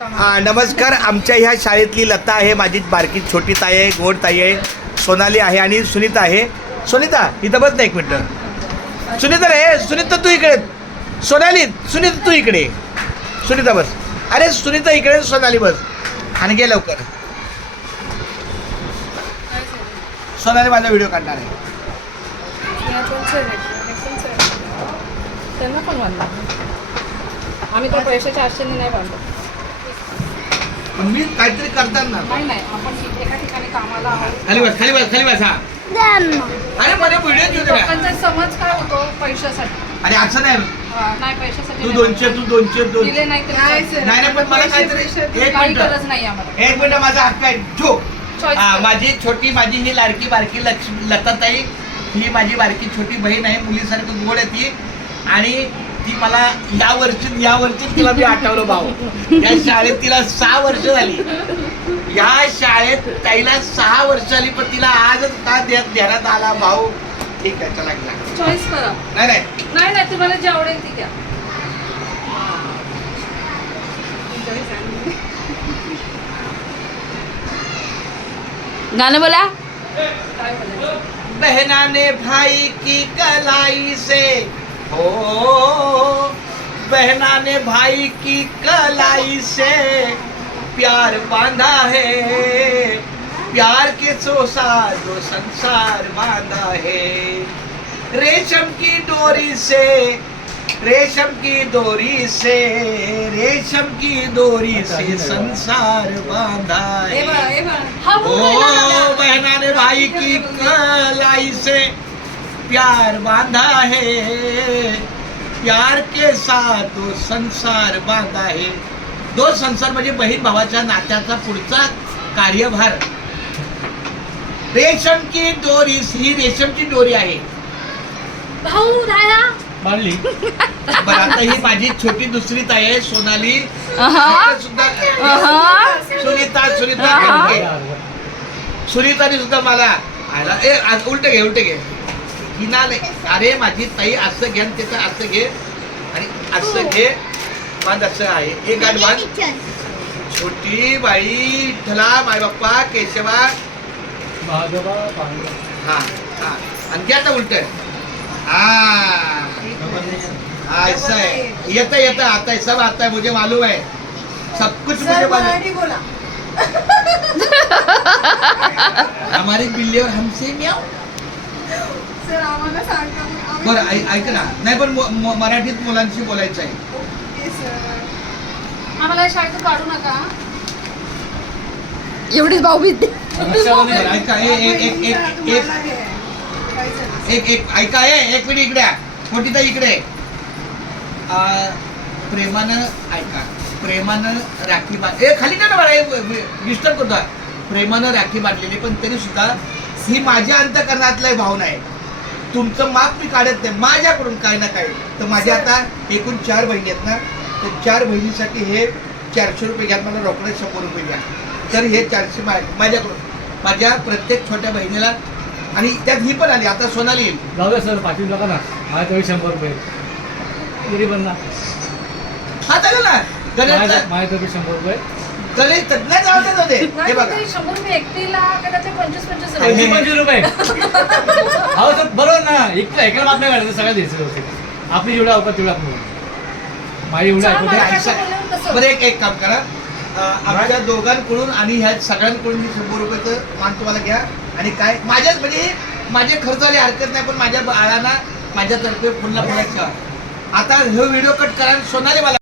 नमस्कार. आमच्या ह्या शाळेतली लता आहे, माझी बारकी छोटी ताई आहे, गोड ताई आहे, सोनाली आहे आणि सुनीता आहे. सुनीता इथं बस ना एक मिनटं. सुनीता रे, सुनीता तू इकडे. सोनाली, सुनीता तू इकडे. सुनीता बस. अरे सुनीता इकडे, सोनाली बस. आणि गे लवकर. सोनाली माझा व्हिडिओ काढणार आहे. त्यांना पण बांधला. आम्ही तर पैशाच्या आशेने नाही बांधतो. मी काहीतरी करतात ना. नाही आपण एका ठिकाणी कामाला आहोत. खाली बस, खाली बस, खाली बस. हा अरे मला व्हिडिओ घेऊ दे. लोकांचा समज काय होतो पैशासाठी. अरे असं नाही. नाही पैशासाठी तू 200 दिले नाही तर नाही पण मला काहीतरी एक काही मिनिट, गरज नाही आम्हाला. एक मिनिट. माझा हक्क आहे. ठो. Choice कर. माझी छोटी, माझी ही लाडकी बारकी लताताई, ही माझी बारकी छोटी बहीण आहे. मुलीसारखं गोड आहे ती. आणि ती मला या वर्षी तिला मी आठवलं भाऊ. या शाळेत तिला 6 वर्ष झाली. या शाळेत ताईला 6 वर्ष झाली, पण तिला आजच का ध्यानात आला भाऊ. ठीक आहे, चला घ्या. चॉईस करा. नाही तुम्हाला जे आवडेल ती घ्या. गाणं बोला. काय बोलायचं? बहना ने भाई की कलाई से, हो बहना ने भाई की कलाई से प्यार बांधा है, प्यार के दो संसार बांधा है. रेशम की डोरी से, रेशम की डोरी से, रेशम की डोरी से संसार बांधा है. ओ बहना ने भाई की कलाई से प्यार बांधा है, प्यार के साथ दो संसार बांधा है. 2 संसार म्हणजे बहीण भावाच्या नात्याचा पुढचा कार्यभार. रेशम की डोरी, ही रेशमची डोरी आहे. भाऊ राया मानली. बरं, आता ही माझी छोटी दुसरी ताई आहे सोनाली. सुद्धा सुनीताने सुद्धा मला उलट घे हिना नाही. अरे माझी ताई असं घे, त्याचं असं घे आणि असं घे. बांध, असं आहे. एक गाठ बांध. छोटी बाई विठ्ठला, माय बाप्पा केशवा. हा हा. आणि घ्या आता उलट. हाँ ऐसा है. येता आता है, सब आता है, मुझे मालूम है. सब कुछ मुझे मालूम. हमारी बिल्ली और हमसे म्याऊ. बरं ऐक ना. नाही पण मराठीत मुलांशी बोलायचं आहे. आम्हाला शाळेतून काढू नका. एवढीच भाऊबीज. ऐका एक ऐका. एक मिनिट इकडे. मोठी ताई इकडे. प्रेमानं ऐका. प्रेमानं राखी बांध. खाली का ना डिस्टर्ब करतो. प्रेमानं राखी बांधलेली, पण तरी सुद्धा ही माझ्या अंतःकरणातला भावना आहे. तुमचं माप मी काढत नाही माझ्याकडून काय ना काय. तर माझ्या आता एकूण 4 बहिणी आहेत ना, तर 4 बहिणीसाठी हे 400 रुपये घ्या. मला रोकडे 100 रुपये घ्या. तर हे 400 माझ्याकडून माझ्या प्रत्येक छोट्या बहिणीला. आणि त्यात ही पण आली. आता सोनाली येईल. जाऊ द्या सर, पाठवून टाका ना. माझ्या तरी 100 रुपये तरी पण ना. हा चालेल ना. माझ्या तरी 100 रुपये गणेश नाही जाऊ दे. हे बघा 100 रुपये एकटीला कदाचित 25 25 रुपये. हो सर, बरोबर ना. एकाला माप नाही काढायचं, सगळ्या द्यायचं होते. आपली जेवढं अवकात तेवढं आपण माझी एवढं ऐकू. बरं एक काम करा. आमच्या दोघांकडून आणि ह्या सगळ्यांकडून मी 100 रुपयाचं मान तुम्हाला घ्या. आणि काय माझ्याच म्हणजे माझे खर्च आली हरकत नाही, पण माझ्या बाळांना माझ्यातर्फे पुन्हा ठेवा. आता हे व्हिडिओ कट करा. सोनाली मला